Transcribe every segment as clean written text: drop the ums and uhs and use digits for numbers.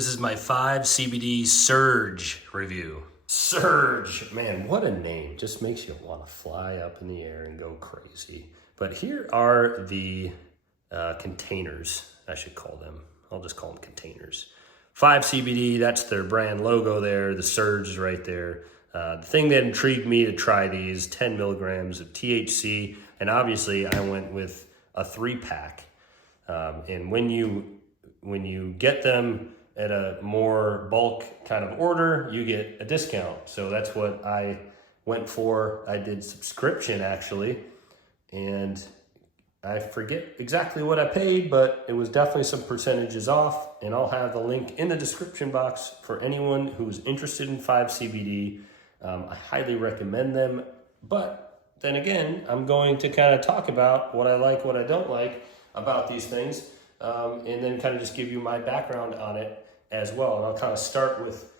This is my 5 CBD Surge review. Surge, man, what a name. Just makes you want to fly up in the air and go crazy. But here are the containers, I should call them. I'll just call them containers. 5 CBD, that's their brand logo there. The Surge is right there. The thing that intrigued me to try these, 10 milligrams of THC, and obviously I went with a 3-pack. And when you get them at a more bulk kind of order, you get a discount. So that's what I went for. I did subscription actually, and I forget exactly what I paid, but it was definitely some percentages off, and I'll have the link in the description box for anyone who's interested in 5 CBD. I highly recommend them, but then again, I'm going to kind of talk about what I like, what I don't like about these things, and then kind of just give you my background on it as well. And I'll kind of start with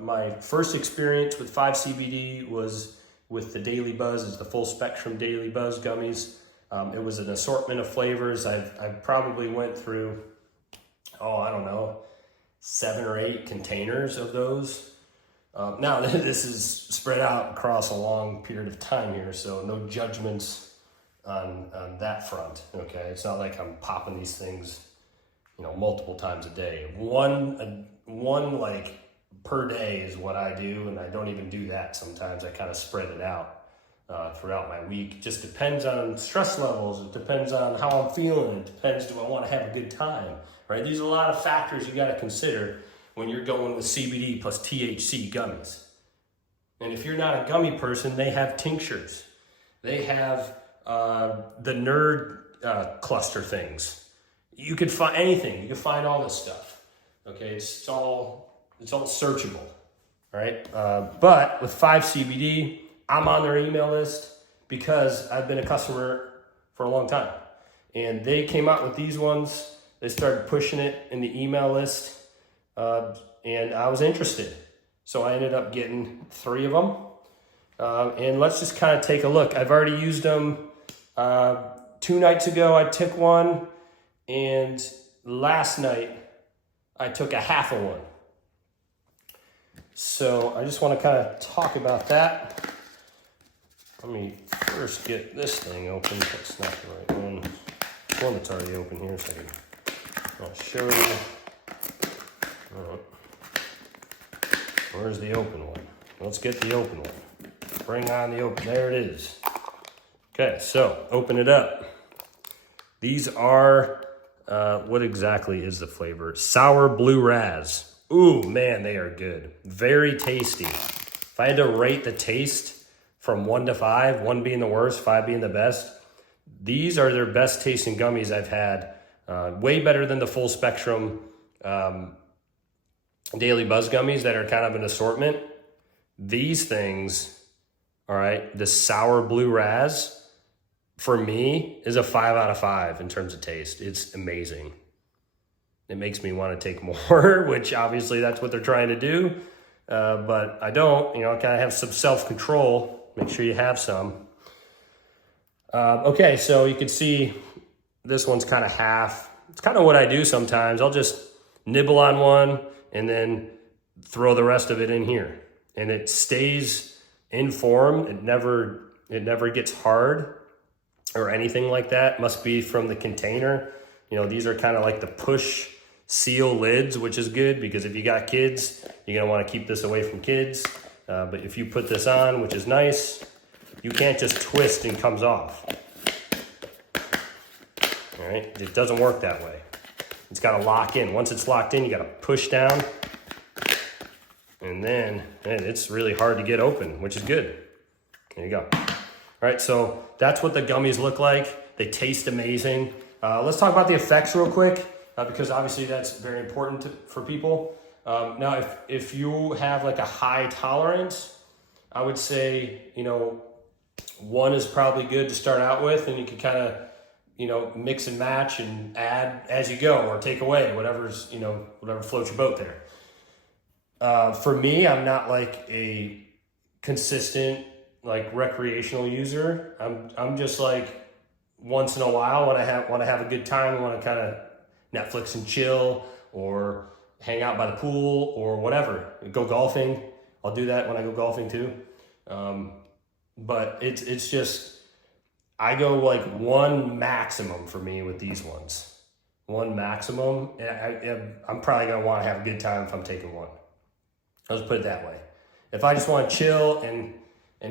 my first experience with 5 CBD was with the Daily Buzz. It's the full spectrum Daily Buzz gummies. It was an assortment of flavors. I probably went through, I don't know, 7 or 8 containers of those. Now this is spread out across a long period of time here, so no judgments on that front, okay? It's not like I'm popping these things, multiple times a day. One like per day is what I do, and I don't even do that sometimes. I kind of spread it out throughout my week. Just depends on stress levels. It depends on how I'm feeling. It depends, do I want to have a good time, right? There's a lot of factors you got to consider when you're going with CBD plus THC gummies. And if you're not a gummy person, they have tinctures. They have the nerd cluster things. You could find anything. You can find all this stuff. Okay, it's all searchable. All right, but with 5 CBD, I'm on their email list because I've been a customer for a long time, and they came out with these ones. They started pushing it in the email list, and I was interested, so I ended up getting 3 of them. And let's just kind of take a look. I've already used them 2 nights ago. I took one, and last night I took a half of one. So I just want to kind of talk about that. Let me first get this thing open. That's not the right one. The one that's already open here, so I'll show you. All right. Where's the open one? Let's get the open one. Bring on the open. There it is. Okay, so open it up. These are, what exactly is the flavor? Sour blue raz. Ooh, man, they are good. Very tasty. If I had to rate the taste from 1 to 5, 1 being the worst, 5 being the best, these are their best tasting gummies I've had. Way better than the full spectrum Daily Buzz gummies that are kind of an assortment. These things, all right, the sour blue raz, for me, is a 5 out of 5 in terms of taste. It's amazing. It makes me want to take more, which obviously that's what they're trying to do. But I don't, kind of have some self-control. Make sure you have some. Okay, so you can see this one's kind of half. It's kind of what I do sometimes. I'll just nibble on one and then throw the rest of it in here. And it stays in form. It never gets hard or anything like that. Must be from the container. These are kind of like the push seal lids, which is good because if you got kids, you're gonna want to keep this away from kids. But if you put this on, which is nice, you can't just twist and comes off. All right, it doesn't work that way. It's got to lock in. Once it's locked in, you got to push down, and then it's really hard to get open, which is good. There you go. All right, so that's what the gummies look like. They taste amazing. Let's talk about the effects real quick, because obviously that's very important for people. Now, if you have like a high tolerance, I would say, 1 is probably good to start out with, and you can kind of, mix and match and add as you go or take away, whatever floats your boat there. For me, I'm not like a consistent, like recreational user. I'm just like once in a while when I want to have a good time, I want to kind of Netflix and chill, or hang out by the pool or whatever, go golfing. I'll do that when I go golfing too. But it's just, I go like one maximum for me with these ones. One maximum. I'm probably gonna want to have a good time if I'm taking one. I'll just put it that way. If I just want to chill and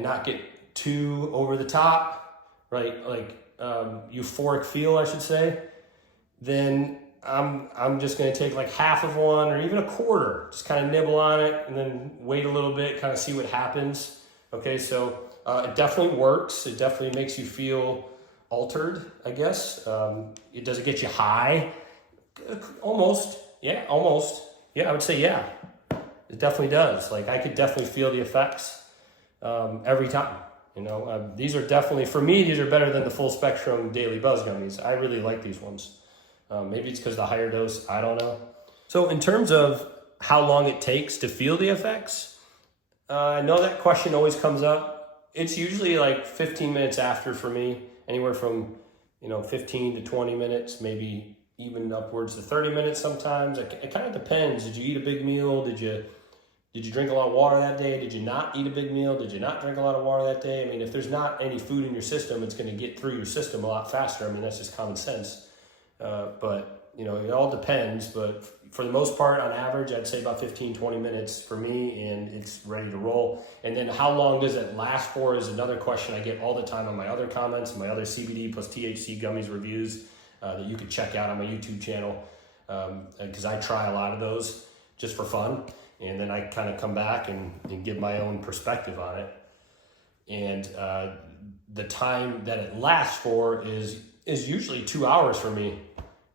not get too over the top, right? Like euphoric feel, I should say, then I'm just gonna take like half of one or even a quarter, just kind of nibble on it and then wait a little bit, kind of see what happens. Okay, so it definitely works. It definitely makes you feel altered, I guess. Does it get you high? Almost. Yeah, almost. Yeah, I would say yeah. It definitely does. Like I could definitely feel the effects every time. You know, these are definitely, for me, these are better than the full spectrum daily buzz gummies. I really like these ones. Maybe it's because of the higher dose. I don't know. So in terms of how long it takes to feel the effects, I know that question always comes up. It's usually like 15 minutes after for me, anywhere from 15 to 20 minutes, maybe even upwards to 30 minutes sometimes. It kind of depends. Did you eat a big meal? Did you drink a lot of water that day? Did you not eat a big meal? Did you not drink a lot of water that day? I mean, if there's not any food in your system, it's going to get through your system a lot faster. I mean, that's just common sense. But it all depends. But for the most part, on average, I'd say about 15, 20 minutes for me, and it's ready to roll. And then how long does it last for is another question I get all the time on my other comments, my other CBD plus THC gummies reviews that you could check out on my YouTube channel, because I try a lot of those just for fun. And then I kind of come back and give my own perspective on it. And the time that it lasts for is usually 2 hours for me,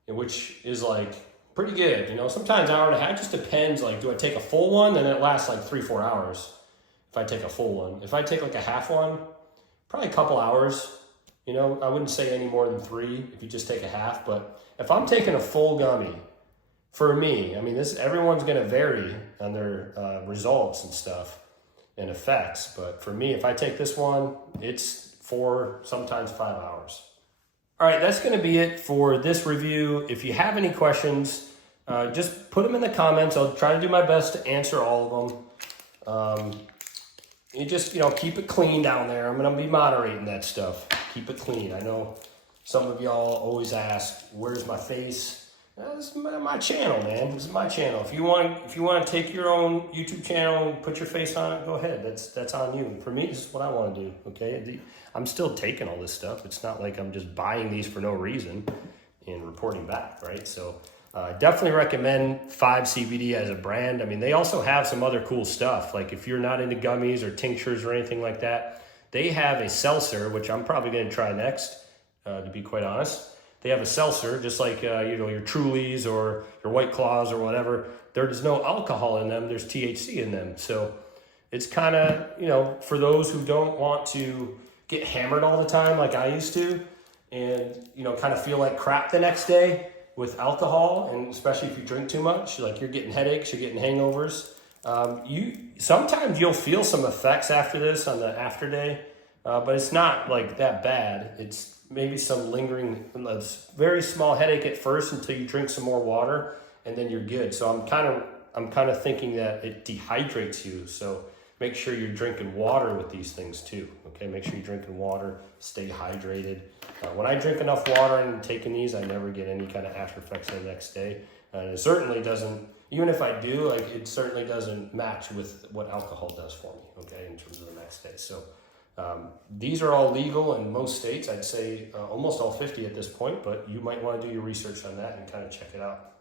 which is like pretty good. Sometimes hour and a half, just depends. Like, do I take a full one? Then it lasts like 3-4 hours if I take a full one. If I take like a half one, probably a couple hours. I wouldn't say any more than 3 if you just take a half. But if I'm taking a full gummy, for me, I mean, everyone's going to vary on their results and stuff and effects. But for me, if I take this one, it's 4, sometimes 5 hours. All right, that's going to be it for this review. If you have any questions, just put them in the comments. I'll try to do my best to answer all of them. You just, keep it clean down there. I'm going to be moderating that stuff. Keep it clean. I know some of y'all always ask, where's my face? This is my channel, man. This is my channel. If you want to take your own YouTube channel and put your face on it, go ahead. That's on you. For me, this is what I want to do. Okay, I'm still taking all this stuff. It's not like I'm just buying these for no reason and reporting back, right? So definitely recommend 5 CBD as a brand. I mean, they also have some other cool stuff. Like if you're not into gummies or tinctures or anything like that, they have a seltzer, which I'm probably going to try next, to be quite honest. They have a seltzer, just like your Trulies or your White Claws or whatever. There's no alcohol in them. There's THC in them. So it's kind of, for those who don't want to get hammered all the time like I used to and, kind of feel like crap the next day with alcohol, and especially if you drink too much, like you're getting headaches, you're getting hangovers. Sometimes you'll feel some effects after this on the after day, but it's not like that bad. It's maybe some lingering, very small headache at first until you drink some more water, and then you're good. So I'm kind of thinking that it dehydrates you. So make sure you're drinking water with these things too. Okay, make sure you're drinking water, stay hydrated. When I drink enough water and taking these, I never get any kind of after effects the next day. And it certainly doesn't, even if I do, it certainly doesn't match with what alcohol does for me, okay, in terms of the next day. So these are all legal in most states. I'd say almost all 50 at this point, but you might want to do your research on that and kind of check it out.